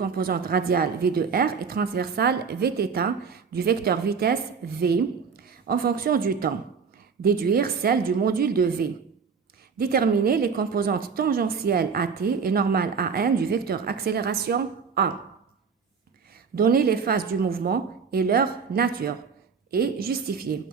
composante radiale V de R et transversale Vθ du vecteur vitesse V en fonction du temps. Déduire celle du module de V. Déterminer les composantes tangentielles AT et normales AN du vecteur accélération A. Donner les phases du mouvement et leur nature et justifier.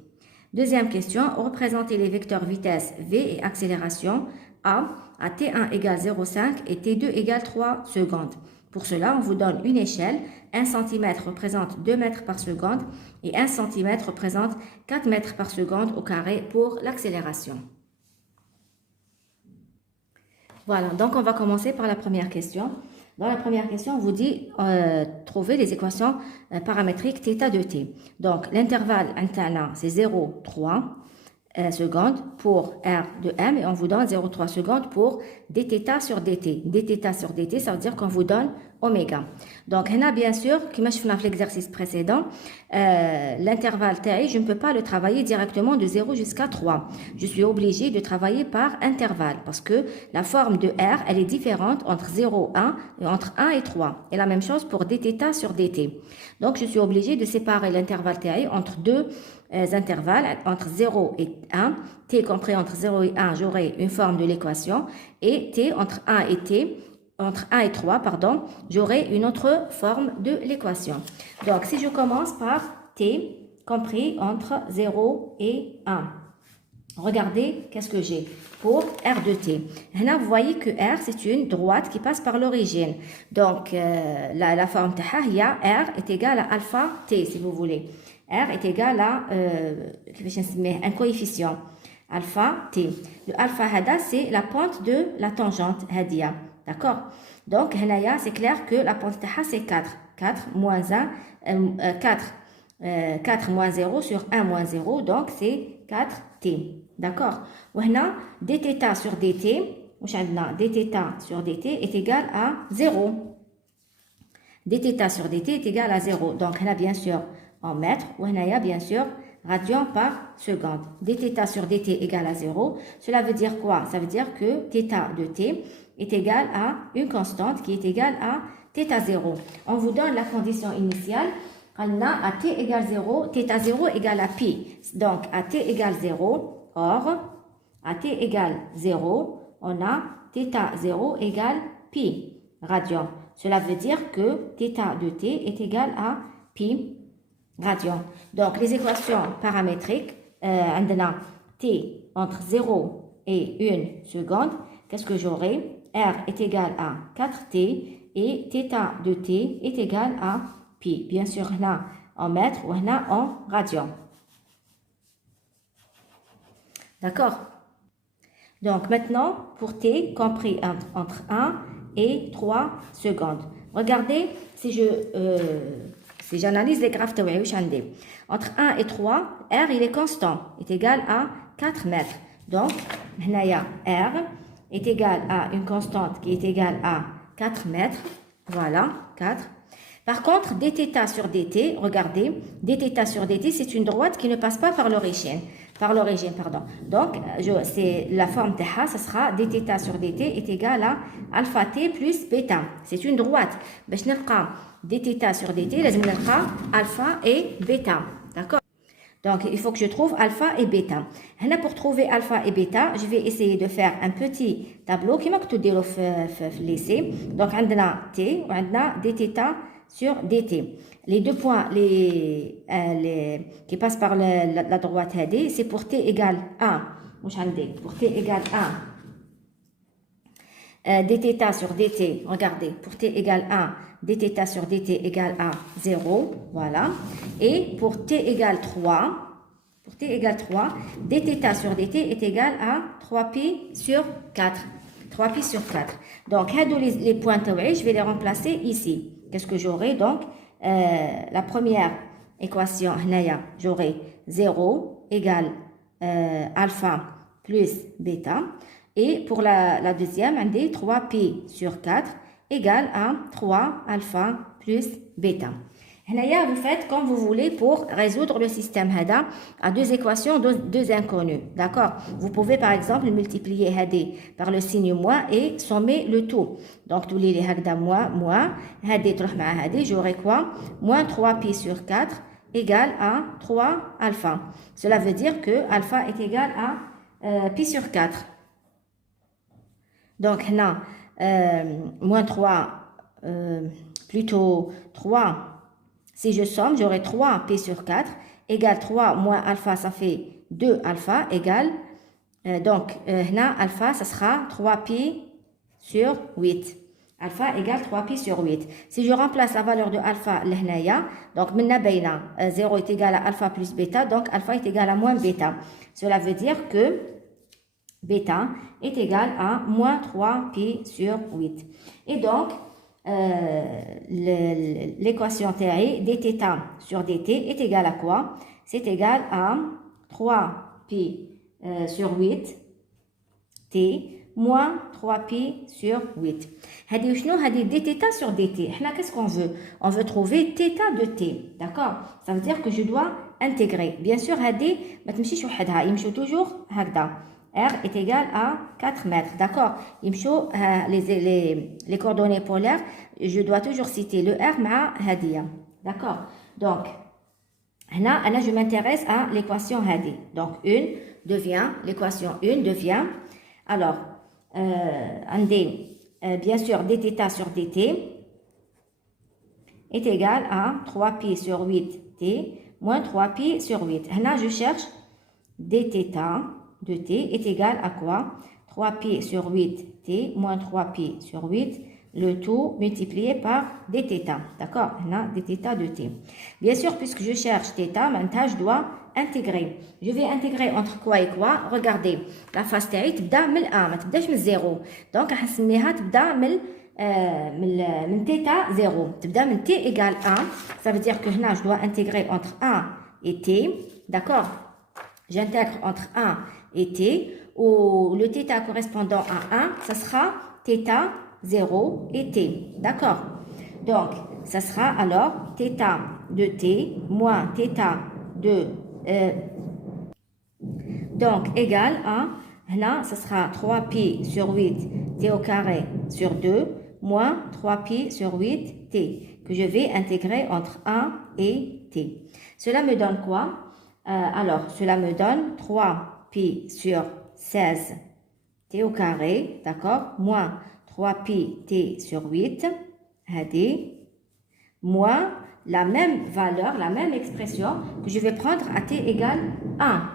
Deuxième question, représenter les vecteurs vitesse V et accélération A à T1 égale 0,5 et T2 égale 3 secondes. Pour cela, on vous donne une échelle. 1 cm représente 2 mètres par seconde et 1 cm représente 4 mètres par seconde au carré pour l'accélération. Voilà, donc on va commencer par la première question. Dans la première question, on vous dit trouver les équations paramétriques θ de t. Donc, l'intervalle interne, c'est 0,3 secondes pour R de M et on vous donne 0,3 secondes pour dθ sur dt. dθ sur dt, ça veut dire qu'on vous donne oméga. Donc, là, bien sûr, comme je fais l'exercice précédent, l'intervalle TI, je ne peux pas le travailler directement de 0 jusqu'à 3. Je suis obligée de travailler par intervalle parce que la forme de R, elle est différente entre 0, 1 et entre 1 et 3. Et la même chose pour dθ sur dt. Donc, je suis obligée de séparer l'intervalle TI entre deux intervalles, entre 0 et 1. T compris entre 0 et 1, j'aurai une forme de l'équation. Et T entre 1 et T, entre 1 et 3, pardon, j'aurai une autre forme de l'équation. Donc, si je commence par T compris entre 0 et 1, regardez qu'est-ce que j'ai pour R de T. Là, vous voyez que R, c'est une droite qui passe par l'origine. Donc, la forme de R est égale à alpha T, si vous voulez. R est égal à un coefficient, alpha T. Le alpha, c'est la pente de la tangente, hadia. D'accord? Donc, c'est clair que la pente c'est 4. 4 moins 1, 4 moins 0 sur 1 moins 0, donc c'est 4t. D'accord? Maintenant, dθ sur dt, dθ sur dt est égal à 0. dθ sur dt est égal à 0. Donc, là, bien sûr, en mètres, ou bien sûr, radian par seconde. dθ sur dt égale à 0. Cela veut dire quoi? Ça veut dire que θ de t est égal à une constante qui est égale à θ0. On vous donne la condition initiale. On a à t égale 0, θ0 égale à pi. Donc, à t égale 0, or, à t égale 0, on a θ0 égale pi radian. Cela veut dire que θ de t est égal à pi radian. Donc, les équations paramétriques, on a t entre 0 et 1 seconde. Qu'est-ce que j'aurai? R est égal à 4t et θ de t est égal à pi. Bien sûr, là en mètres ou là en radian. D'accord? Donc, maintenant, pour t compris entre 1 et 3 secondes. Regardez, si j'analyse les graphes, entre 1 et 3, R il est constant, est égal à 4 mètres. Donc, R est égal à une constante qui est égale à 4 mètres. Voilà, 4. Par contre, dθ sur dt, regardez, dθ sur dt, c'est une droite qui ne passe pas par l'origine. Donc, c'est la forme TH, ce sera dθ sur dt est égal à alpha t plus bêta. C'est une droite. dθ sur dt, alpha et bêta. D'accord? Donc, il faut que je trouve alpha et bêta. Pour trouver alpha et bêta, je vais essayer de faire un petit tableau qui m'a tout dit au lycée. Donc, on a t, on a dθ sur dt. Les deux points qui passent par la droite, c'est pour t égale 1. Pour t égale 1. dθ sur dt, regardez, pour t égale 1, dθ sur dt égale à 0, voilà. Et pour t égale 3, dθ sur dt est égal à 3pi sur 4. 3pi sur 4. Donc, les points, je vais les remplacer ici. Qu'est-ce que j'aurai? Donc, la première équation, j'aurai 0 égale alpha plus bêta. Et pour la deuxième, on dit 3pi sur 4 égale à 3 alpha plus bêta. Là, vous faites comme vous voulez pour résoudre le système HADA à deux équations, deux inconnues. D'accord? Vous pouvez par exemple multiplier HAD par le signe moins et sommer le tout. Donc, tous les HADA moins, HAD تروح مع HAD, j'aurai quoi? Moins 3pi sur 4 égale à 3 alpha. Cela veut dire que alpha est égal à pi sur 4. Donc, là, moins 3, plutôt 3. Si je somme, j'aurai 3pi sur 4 égale 3 moins alpha, ça fait 2 alpha égale. Donc, là, alpha, ça sera 3pi sur 8. Alpha égale 3pi sur 8. Si je remplace la valeur de alpha, donc, 0 est égal à alpha plus bêta, donc alpha est égal à moins bêta. Cela veut dire que bêta est égal à moins 3pi sur 8. Et donc, l'équation théorique dθ sur dt est égale à quoi? C'est égal à 3pi sur 8 t moins 3pi sur 8. dθ sur dt. Qu'est-ce qu'on veut? On veut trouver θ de t. D'accord? Ça veut dire que je dois intégrer. Bien sûr, il me toujours R est égal à 4 mètres. D'accord? Les coordonnées polaires, je dois toujours citer le R ma Hadia. D'accord? Donc, là, je m'intéresse à l'équation Hadi. Donc, l'équation 1 devient, alors, bien sûr, dθ sur dt est égal à 3pi sur 8t moins 3pi sur 8. Là, je cherche dθ de t est égal à quoi? 3pi sur 8t moins 3pi sur 8, le tout multiplié par dθ. D'accord? dθ de t. Bien sûr, puisque je cherche θ, maintenant je dois intégrer. Je vais intégrer entre quoi et quoi? Regardez, la phase تاعي تبدا من 1 ما تبداش من 0. Donc حنسميها تبدا من θ 0. تبدا من t égale 1. Ça veut dire que là je dois intégrer entre 1 et t. D'accord? J'intègre entre 1 et t, où le θ correspondant à 1, ça sera θ 0 et t. D'accord? Donc, ça sera alors θ de t moins θ de... donc, égal à, là, ça sera 3pi sur 8 t au carré sur 2 moins 3pi sur 8 t, que je vais intégrer entre 1 et t. Cela me donne quoi? Alors, cela me donne 3pi sur 16 t au carré, d'accord, moins 3pi t sur 8, moins la même valeur, la même expression que je vais prendre à t égale 1.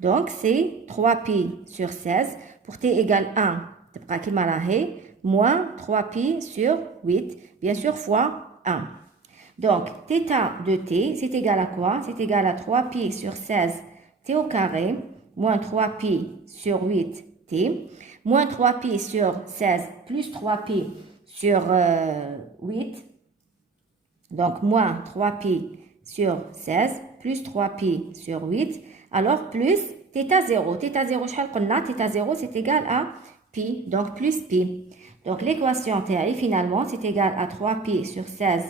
Donc, c'est 3pi sur 16 pour t égale 1, moins 3pi sur 8, bien sûr, fois 1. Donc, θ de t, c'est égal à quoi? C'est égal à 3pi sur 16 t au carré, moins 3pi sur 8 t, moins 3pi sur 16 plus 3pi sur 8, donc moins 3pi sur 16 plus 3pi sur 8, alors plus θ 0. θ 0, θ 0 c'est égal à pi, donc plus pi. Donc, l'équation théorique, finalement, c'est égal à 3pi sur 16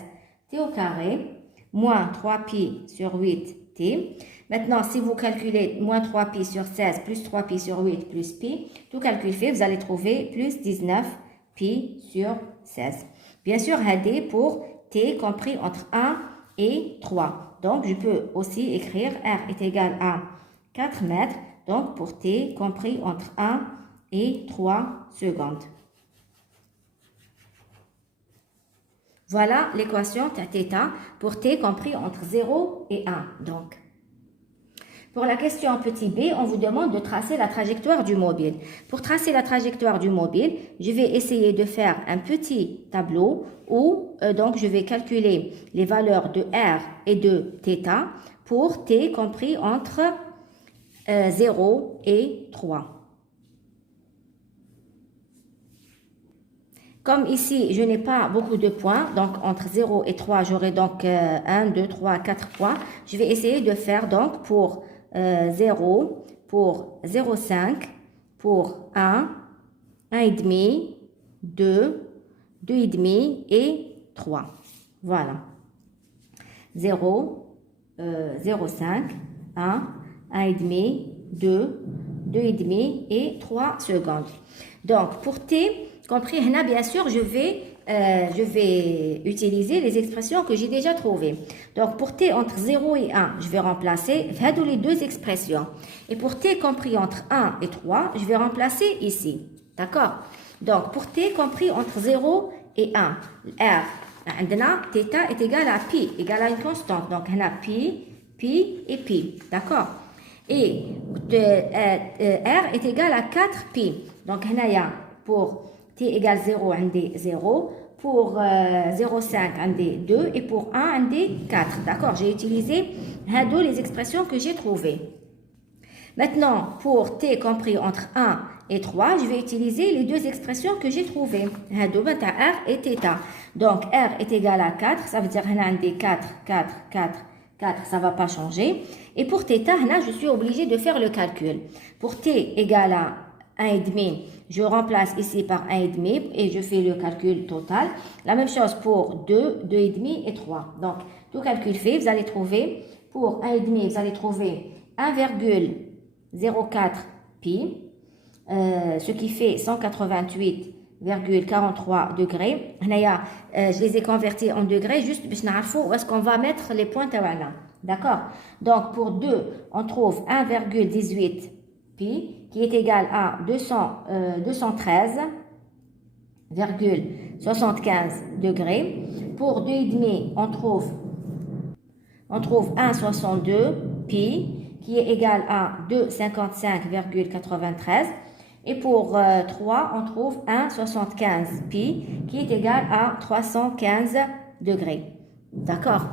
t au carré, moins 3pi sur 8t. Maintenant, si vous calculez moins 3pi sur 16 plus 3pi sur 8 plus pi, tout calcul fait, vous allez trouver plus 19pi sur 16. Bien sûr, AD pour t compris entre 1 et 3. Donc, je peux aussi écrire R est égal à 4 mètres, donc pour t compris entre 1 et 3 secondes. Voilà l'équation θ pour t compris entre 0 et 1. Donc, pour la question petit b, on vous demande de tracer la trajectoire du mobile. Pour tracer la trajectoire du mobile, je vais essayer de faire un petit tableau où donc je vais calculer les valeurs de r et de θ pour t compris entre 0 et 3. Comme ici, je n'ai pas beaucoup de points, donc entre 0 et 3, j'aurai donc 1, 2, 3, 4 points. Je vais essayer de faire donc pour 0, pour 0,5, pour 1, 1,5, 2, 2,5 et 3. Voilà. 0, 0,5, 1, 1,5, 2, 2,5 et 3 secondes. Donc, pour t compris, là, bien sûr, je vais utiliser les expressions que j'ai déjà trouvées. Donc, pour t entre 0 et 1, je vais remplacer les deux expressions. Et pour t compris entre 1 et 3, je vais remplacer ici. D'accord? Donc, pour t compris entre 0 et 1, R, θ est égal à pi, égal à une constante. Donc, on a pi, pi et pi. D'accord? Et R est égal à 4 pi. Donc, on a pour t égale 0, on a 0. Pour 0,5, on a 2. Et pour 1, on a 4. D'accord? J'ai utilisé les expressions que j'ai trouvées. Maintenant, pour t compris entre 1 et 3, je vais utiliser les deux expressions que j'ai trouvées. R et θ. Donc, R est égal à 4. Ça veut dire qu'on a 4, 4, 4, 4. Ça ne va pas changer. Et pour θ, là, je suis obligée de faire le calcul. Pour t égale à 1,5, je remplace ici par 1,5 et je fais le calcul total. La même chose pour 2, 2,5 et 3. Donc, tout calcul fait, vous allez trouver, pour 1,5, vous allez trouver 1,04 pi, ce qui fait 188,43 degrés. Je les ai convertis en degrés juste pour savoir où est-ce qu'on va mettre les points. D'accord? Donc, pour 2, on trouve 1,18 pi, qui est égal à 213,75 degrés. Pour 2,5, on trouve 1,62 pi, qui est égal à 255,93. Et pour 3, on trouve 1,75 pi, qui est égal à 315 degrés. D'accord?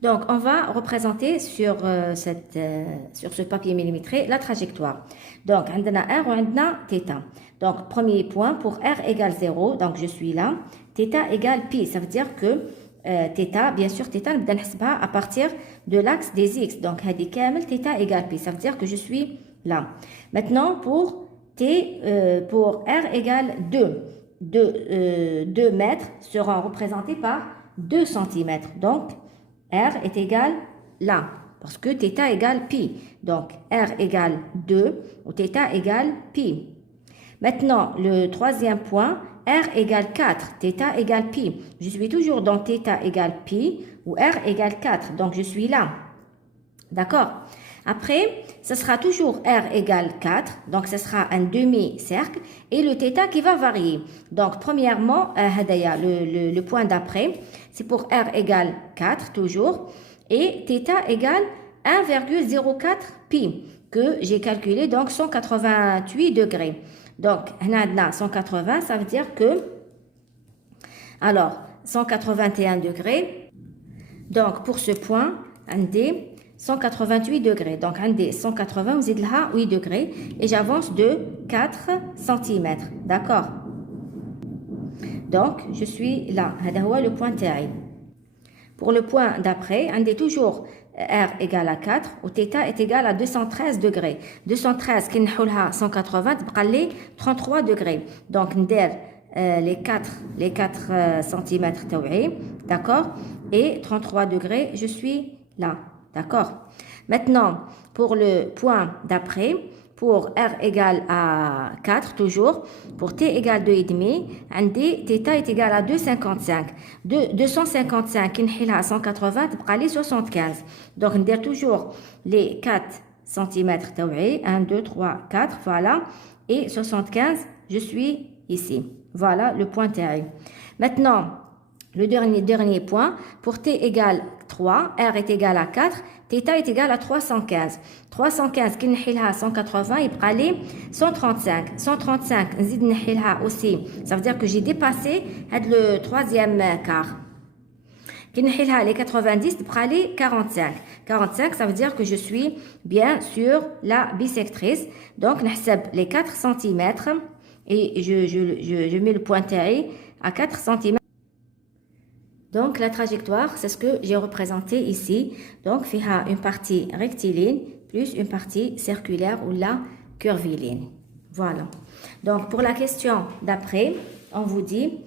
Donc, on va représenter sur ce papier millimétré la trajectoire. Donc, on a R ou on a θ. Donc, premier point, pour R égale 0, donc je suis là. θ égale pi, ça veut dire que θ, bien sûr, θ, on va à partir de l'axe des X. Donc, θ égale pi, ça veut dire que je suis là. Maintenant, pour R égale 2, 2 mètres seront représentés par 2 cm. Donc, R est égal là, parce que θ égale pi. Donc, R égale 2 ou θ égale pi. Maintenant, le troisième point, R égale 4, θ égale pi. Je suis toujours dans θ égale pi ou R égale 4. Donc, je suis là. D'accord? Après, ce sera toujours R égale 4. Donc, ce sera un demi-cercle et le θ qui va varier. Donc, premièrement, le point d'après, c'est pour R égale 4 toujours. Et θ égale 1,04 pi que j'ai calculé, donc 188 degrés. Donc, on a 180, ça veut dire que, alors, 181 degrés. Donc, pour ce point, on a 188 degrés. Donc, on a 180, vous êtes là, 8 degrés. Et j'avance de 4 cm. D'accord? Donc, je suis là. C'est le point TI. Pour le point d'après, on a toujours R égale à 4 ou θ est égal à 213 degrés. 213, qui nous 180, c'est 33 degrés. Donc, on a les 4 cm, d'accord? Et 33 degrés, je suis là, d'accord? Maintenant, pour le point d'après, pour R égale à 4 toujours, pour T égale 2,5, on dit θ est égal à 2,55. 255 qui est à 180, c'est 75. Donc, on dit toujours les 4 cm, 1, 2, 3, 4, voilà. Et 75, je suis ici. Voilà le point TI. Maintenant, le dernier point, pour T égale 3, R est égal à 4, θ est égal à 315. 315 qui est à 180, il prend les 135. 135, aussi. Ça veut dire que j'ai dépassé le troisième quart. Qui est les 90, il prend les 45. 45, ça veut dire que je suis bien sur la bisectrice. Donc, on les 4 cm et je mets le point TI à 4 cm. Donc, la trajectoire, c'est ce que j'ai représenté ici. Donc, il y a une partie rectiligne plus une partie circulaire ou la curviligne. Voilà. Donc, pour la question d'après, on vous dit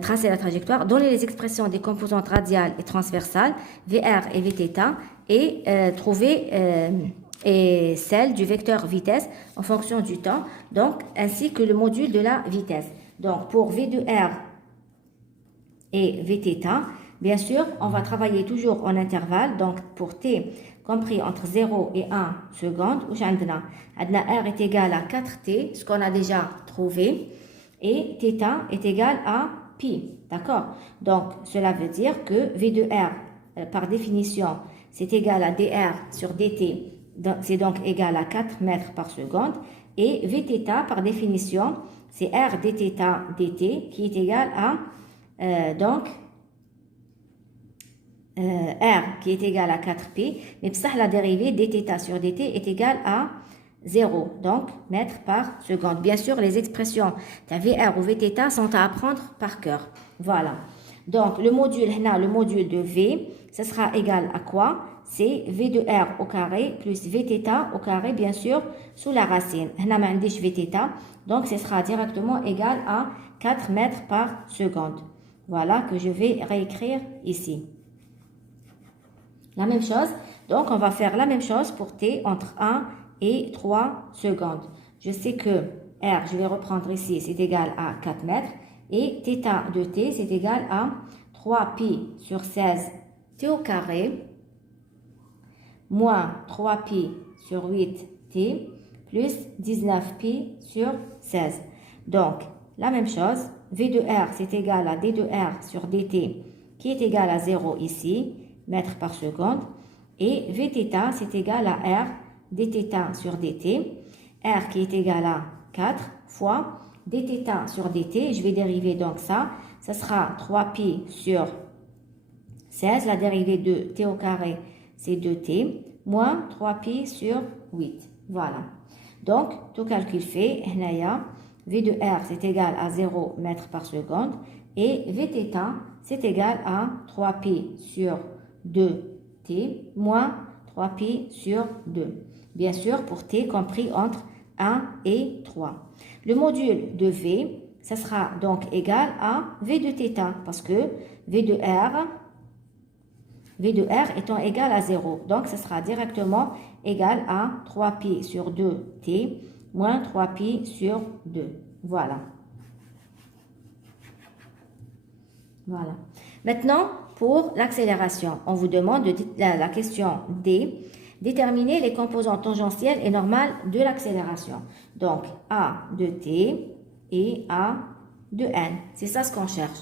tracer la trajectoire, donner les expressions des composantes radiales et transversales, VR et Vθ, et trouver celle du vecteur vitesse en fonction du temps, donc ainsi que le module de la vitesse. Donc pour V de R et Vθ, bien sûr, on va travailler toujours en intervalle, donc pour T compris entre 0 et 1 seconde, où R est égal à 4T, ce qu'on a déjà trouvé, et θ est égal à pi, d'accord? Donc, cela veut dire que V de R, par définition, c'est égal à dr sur dt, c'est donc égal à 4 mètres par seconde, et Vθ, par définition, c'est R dθ dt, qui est égal à, R qui est égal à 4pi, mais la dérivée dθ sur dt est égale à 0, donc mètres par seconde. Bien sûr, les expressions de VR ou Vθ sont à apprendre par cœur. Voilà. Donc, le module de V, ce sera égal à quoi? C'est V de R au carré plus Vθ au carré, bien sûr, sous la racine. Hna ma عنديش Vθ, donc ce sera directement égal à 4 mètres par seconde. Voilà que je vais réécrire ici. La même chose, donc on va faire la même chose pour T entre 1 et 3 secondes. Je sais que R, je vais reprendre ici, c'est égal à 4 mètres. Et θ de T, c'est égal à 3pi sur 16 T au carré, moins 3pi sur 8T, plus 19pi sur 16. Donc, la même chose, V de R, c'est égal à D de R sur dt, qui est égal à 0 ici, mètres par seconde. Et Vθ, c'est égal à R dθ sur dt, R qui est égal à 4 fois dθ sur dt, je vais dériver donc ça sera 3pi sur 16, la dérivée de t au carré c'est 2t, moins 3pi sur 8, voilà. Donc, tout calcul fait, V de R c'est égal à 0 mètres par seconde, et Vθ c'est égal à 3pi sur 2t, moins 3pi sur 2. Bien sûr, pour t compris entre 1 et 3. Le module de V, ça sera donc égal à V de θ, parce que V de R étant égal à 0. Donc, ça sera directement égal à 3pi sur 2t, moins 3pi sur 2. Voilà. Voilà. Maintenant, pour l'accélération, on vous demande la question D. Déterminer les composantes tangentielles et normales de l'accélération. Donc, A de t et A de n. C'est ça ce qu'on cherche.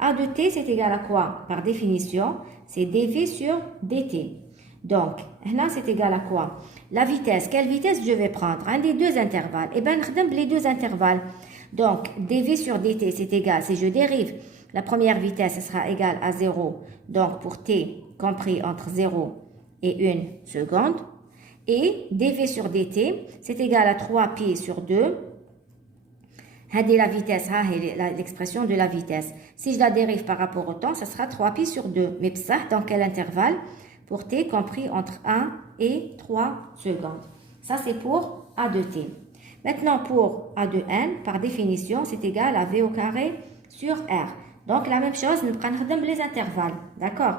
A de t, c'est égal à quoi? Par définition, c'est dv sur dt. Donc, là, c'est égal à quoi? La vitesse. Quelle vitesse je vais prendre? Un des deux intervalles. Eh bien, les deux intervalles. Donc, dv sur dt, c'est égal. Si je dérive la première vitesse, ce sera égal à 0. Donc, pour t compris entre 0 et 1 seconde. Et dv sur dt, c'est égal à 3pi sur 2. C'est la vitesse, l'expression de la vitesse. Si je la dérive par rapport au temps, ça sera 3pi sur 2. Mais ça, dans quel intervalle? Pour t compris entre 1 et 3 secondes. Ça, c'est pour A de t. Maintenant, pour A de n, par définition, c'est égal à v au carré sur r. Donc, la même chose, nous prenons les intervalles. D'accord?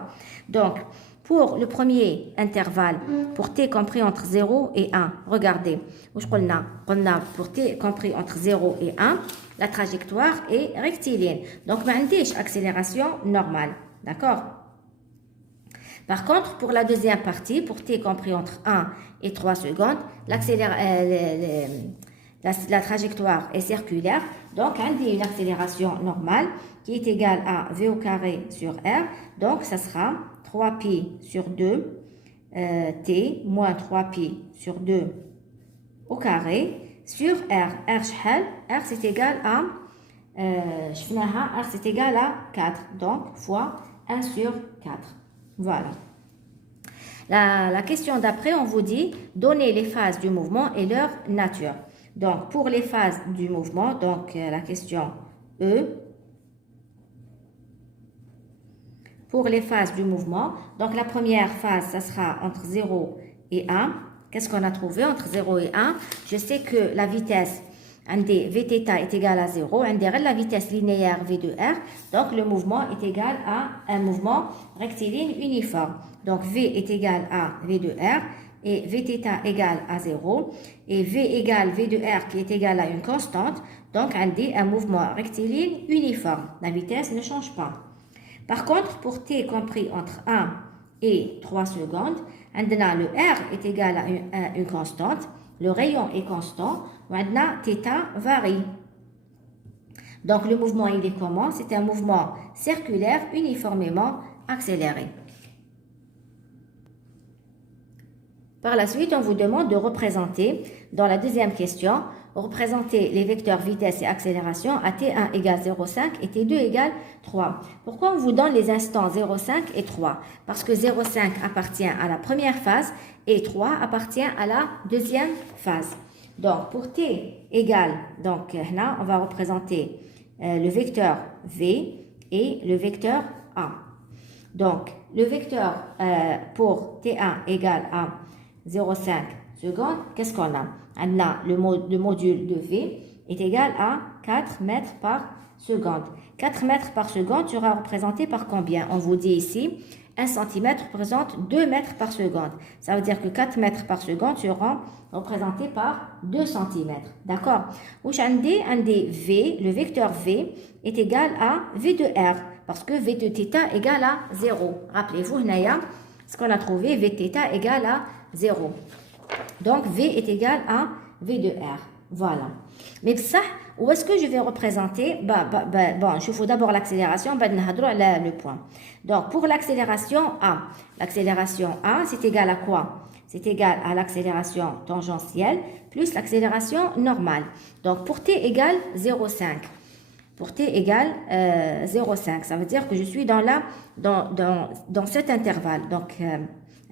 Donc, pour le premier intervalle, pour t compris entre 0 et 1, regardez, pour t compris entre 0 et 1, la trajectoire est rectiligne. Donc, on a accélération normale. D'accord? Par contre, pour la deuxième partie, pour t compris entre 1 et 3 secondes, la trajectoire est circulaire. Donc, on a une accélération normale qui est égale à v au carré sur r. Donc, ça sera 3pi sur 2 t moins 3pi sur 2 au carré sur r. R c'est égal à R c'est égal à 4. Donc, fois 1 sur 4. Voilà. La question d'après, on vous dit donner les phases du mouvement et leur nature. Donc, pour les phases du mouvement, donc la question E. Pour les phases du mouvement, donc la première phase, ça sera entre 0 et 1. Qu'est-ce qu'on a trouvé entre 0 et 1? Je sais que la vitesse, عندي Vθ est égal à 0, عندي غير la vitesse linéaire V de R, donc le mouvement est égal à un mouvement rectiligne uniforme. Donc V est égal à V de R et Vθ égale à 0 et V égale V de R qui est égal à une constante, donc عندي un mouvement rectiligne uniforme, la vitesse ne change pas. Par contre, pour t compris entre 1 et 3 secondes, le R est égal à une constante, le rayon est constant, maintenant θ varie. Donc le mouvement il est comment? C'est un mouvement circulaire uniformément accéléré. Par la suite, on vous demande de représenter, dans la deuxième question, représenter les vecteurs vitesse et accélération à t1 égale 0,5 et t2 égale 3. Pourquoi on vous donne les instants 0,5 et 3? Parce que 0,5 appartient à la première phase et 3 appartient à la deuxième phase. Donc, pour t égale, donc là, on va représenter le vecteur v et le vecteur a. Donc, le vecteur pour t1 égale à 0,5 secondes, qu'est-ce qu'on a? On a le module de V est égal à 4 mètres par seconde. 4 mètres par seconde sera représenté par combien? On vous dit ici, 1 cm représente 2 mètres par seconde. Ça veut dire que 4 mètres par seconde seront représentés par 2 cm. D'accord? V, le vecteur V est égal à V de R, parce que V de θ égale à 0. Rappelez-vous, ce qu'on a trouvé, V de θ égale à 0. Donc, V est égal à V de R. Voilà. Mais ça, où est-ce que je vais représenter? Bon, je faut d'abord l'accélération, le point. Donc, pour l'accélération A, c'est égal à quoi? C'est égal à l'accélération tangentielle plus l'accélération normale. Donc, pour t égale 0,5. Pour t égale 0,5, ça veut dire que je suis dans cet intervalle. Donc,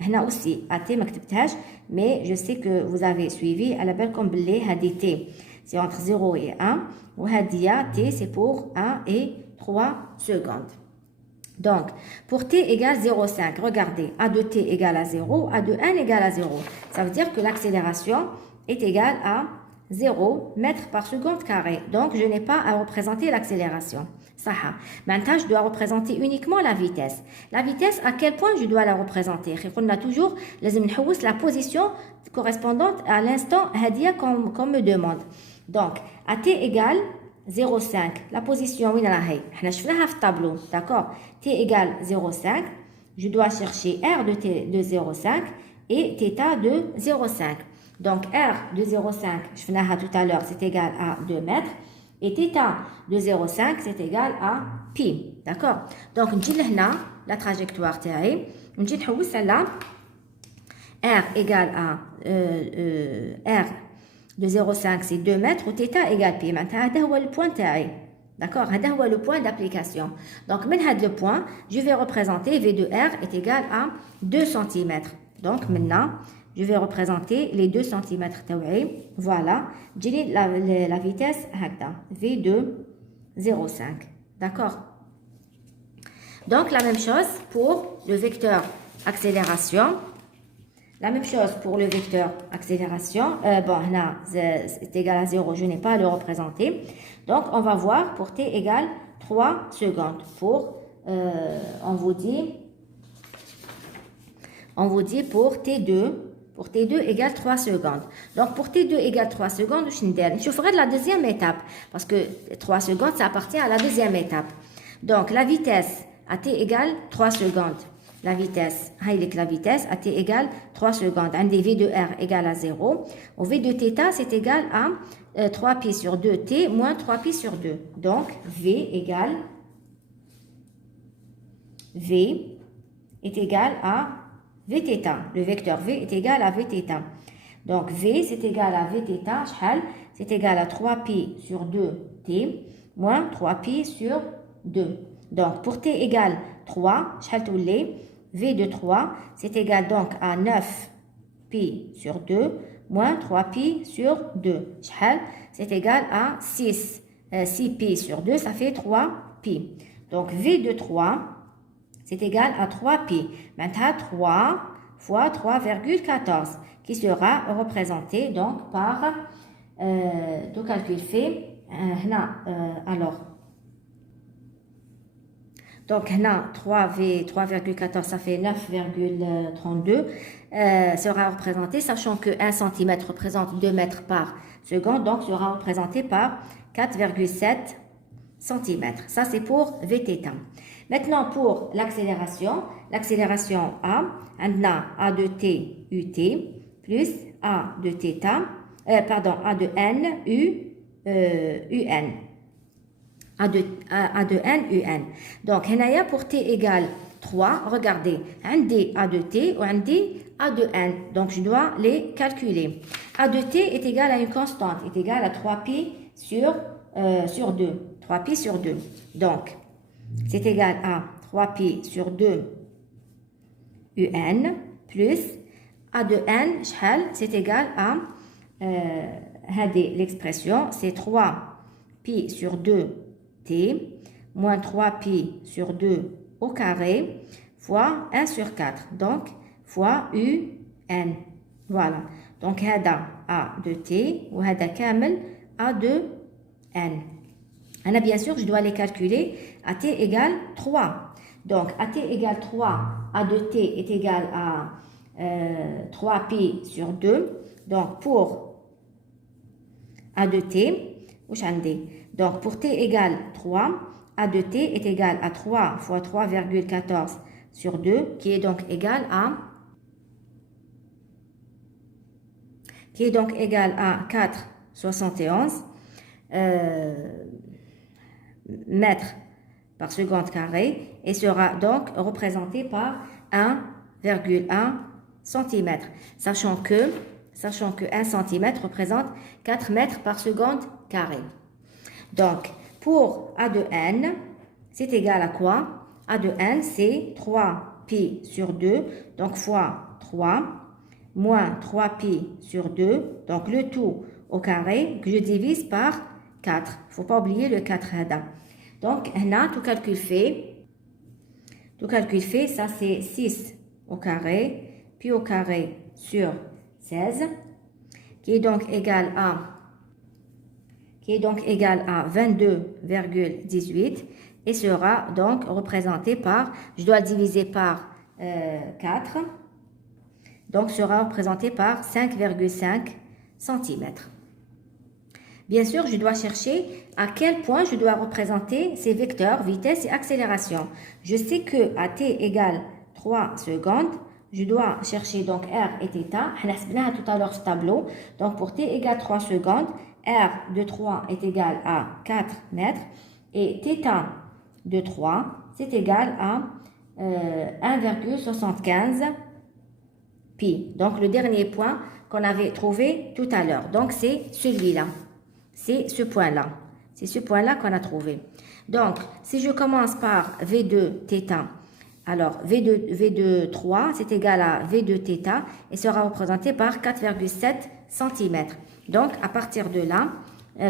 هنا aussi AT ما كتبتهاش mais je sais que vous avez suivi على بالكم باللي هذه T c'est entre 0 et 1 وهذه T c'est pour 1 et 3 secondes. Donc pour T égale 0,5, regardez, A de T égale à 0, A de N égale à 0. Ça veut dire que l'accélération est égale à 0 mètres par seconde carré. Donc je n'ai pas à représenter l'accélération. Maintenant, je dois représenter uniquement la vitesse. La vitesse, à quel point je dois la représenter? On a toujours la position correspondante à l'instant qu'on me demande. Donc, à t égale 0,5, la position, oui, on a le tableau, d'accord? T égale 0,5, je dois chercher R de t de 0,5 et θ de 0,5. Donc, R de 0,5, je faisais tout à l'heure, c'est égal à 2 mètres. Et θ de 0,5, c'est égal à pi. D'accord? Donc, on dit la trajectoire تاعي. On dit là, R égale à R de 0,5, c'est 2 mètres, ou θ égale pi. Maintenant, c'est le point تاعي. D'accord? C'est le point d'application. Donc, avec le point, je vais représenter V de R est égal à 2 cm. Donc, maintenant, je vais représenter les 2 cm. Voilà. J'ai la vitesse V de 0,5. D'accord? Donc, la même chose pour le vecteur accélération. La même chose pour le vecteur accélération. Bon, là, c'est égal à 0. Je n'ai pas à le représenter. Donc, on va voir pour t égale 3 secondes. Pour, on vous dit pour t2. Pour T2 égale 3 secondes. Donc, pour T2 égale 3 secondes, je ferai de la deuxième étape. Parce que 3 secondes, ça appartient à la deuxième étape. Donc, la vitesse à T égale 3 secondes. La vitesse à T égale 3 secondes. Un des V de R égale à 0. Au V de θ, c'est égal à 3 pi sur 2 T moins 3 pi sur 2. Donc, V est égal à Vθ, le vecteur V est égal à Vθ. Donc, V, c'est égal à Vθ, c'est égal à 3 pi sur 2 T, moins 3 pi sur 2. Donc, pour T égale 3, V de 3, c'est égal donc à 9 pi sur 2, moins 3 pi sur 2. C'est égal à 6. 6 pi sur 2, ça fait 3 pi. Donc, V de 3, c'est égal à 3 pi. Maintenant, 3 fois 3,14 qui sera représenté donc par tout calcul fait, alors, donc, 3,14, ça fait 9,32, sera représenté, sachant que 1 cm représente 2 mètres par seconde, donc sera représenté par 4,7 cm. Ça, c'est pour Vθ. Maintenant, pour l'accélération A, A de T, UT, plus A de θ, A de N, UN. A de N, UN. Donc, pour T égale 3, regardez, un D A de T ou un D A de N. Donc, je dois les calculer. A de T est égal à une constante, est égal à 3pi sur 2. 3pi sur 2. Donc, c'est égal à 3pi sur 2 UN plus A de N, c'est égal à l'expression, c'est 3pi sur 2 T moins 3pi sur 2 au carré fois 1 sur 4. Donc, fois UN. Voilà. Donc, هذا A de T ou هذا كامل A de N. Et bien sûr, je dois les calculer à T égale 3. Donc, à T égale 3, A de T est égal à 3pi sur 2. Donc, pour A de T, donc pour T égale 3, A de T est égal à 3 fois 3,14 sur 2, qui est donc égal à 4,71 mètres par seconde carré et sera donc représenté par 1,1 cm, sachant que 1 cm représente 4 mètres par seconde carré. Donc, pour A de N, c'est égal à quoi? A de N, c'est 3pi sur 2, donc fois 3, moins 3pi sur 2, donc le tout au carré, que je divise par 4. Il ne faut pas oublier le 4 هذا. Donc, là, tout calcul fait, ça c'est 6 au carré, puis au carré sur 16, qui est donc égal à 22,18 et sera donc représenté par, je dois le diviser par 4, donc sera représenté par 5,5 cm. Bien sûr, je dois chercher à quel point je dois représenter ces vecteurs, vitesse et accélération. Je sais que à t égale 3 secondes, je dois chercher donc r et θ. On a tout à l'heure ce tableau. Donc pour t égale 3 secondes, r de 3 est égal à 4 mètres et θ de 3, c'est égal à 1,75 pi. Donc le dernier point qu'on avait trouvé tout à l'heure. Donc c'est celui-là. C'est ce point-là. C'est ce point-là qu'on a trouvé. Donc, si je commence par V2 θ, alors V2 3, c'est égal à V2 θ et sera représenté par 4,7 cm. Donc, à partir de là,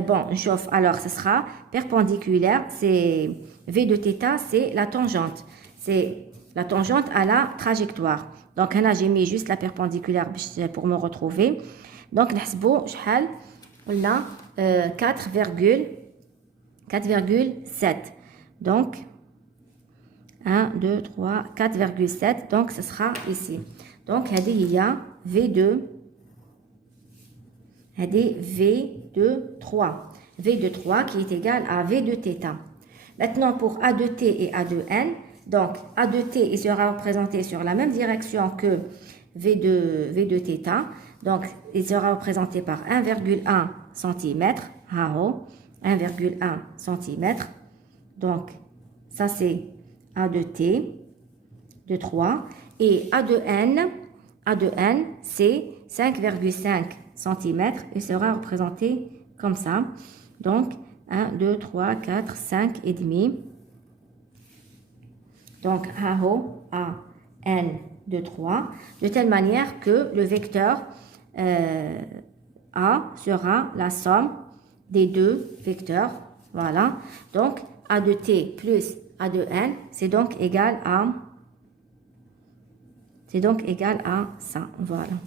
bon, je chauffe. Alors, ce sera perpendiculaire. C'est V2 θ, c'est la tangente. C'est la tangente à la trajectoire. Donc, là, j'ai mis juste la perpendiculaire pour me retrouver. Donc, نحسبوا شحال قلنا 4,7. Donc, 1, 2, 3, 4,7. Donc, ce sera ici. Donc, il y a V2. V2, 3. V2, 3 qui est égal à V2 θ. Maintenant, pour A de T et A de N, donc A de T il sera représenté sur la même direction que V2 θ. Donc, il sera représenté par 1,1 cm. 1,1 cm. Donc, ça c'est A de T de 3. Et A de N c'est 5,5 cm et sera représenté comme ça. Donc, 1, 2, 3, 4, 5 et demi. Donc, A N de 3. De telle manière que le vecteur A sera la somme des deux vecteurs. Voilà. Donc, A de T plus A de N, c'est donc égal à ça. Voilà.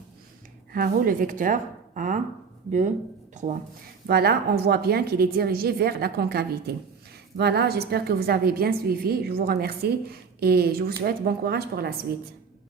Le vecteur A 2, 3. Voilà, on voit bien qu'il est dirigé vers la concavité. Voilà, j'espère que vous avez bien suivi. Je vous remercie et je vous souhaite bon courage pour la suite.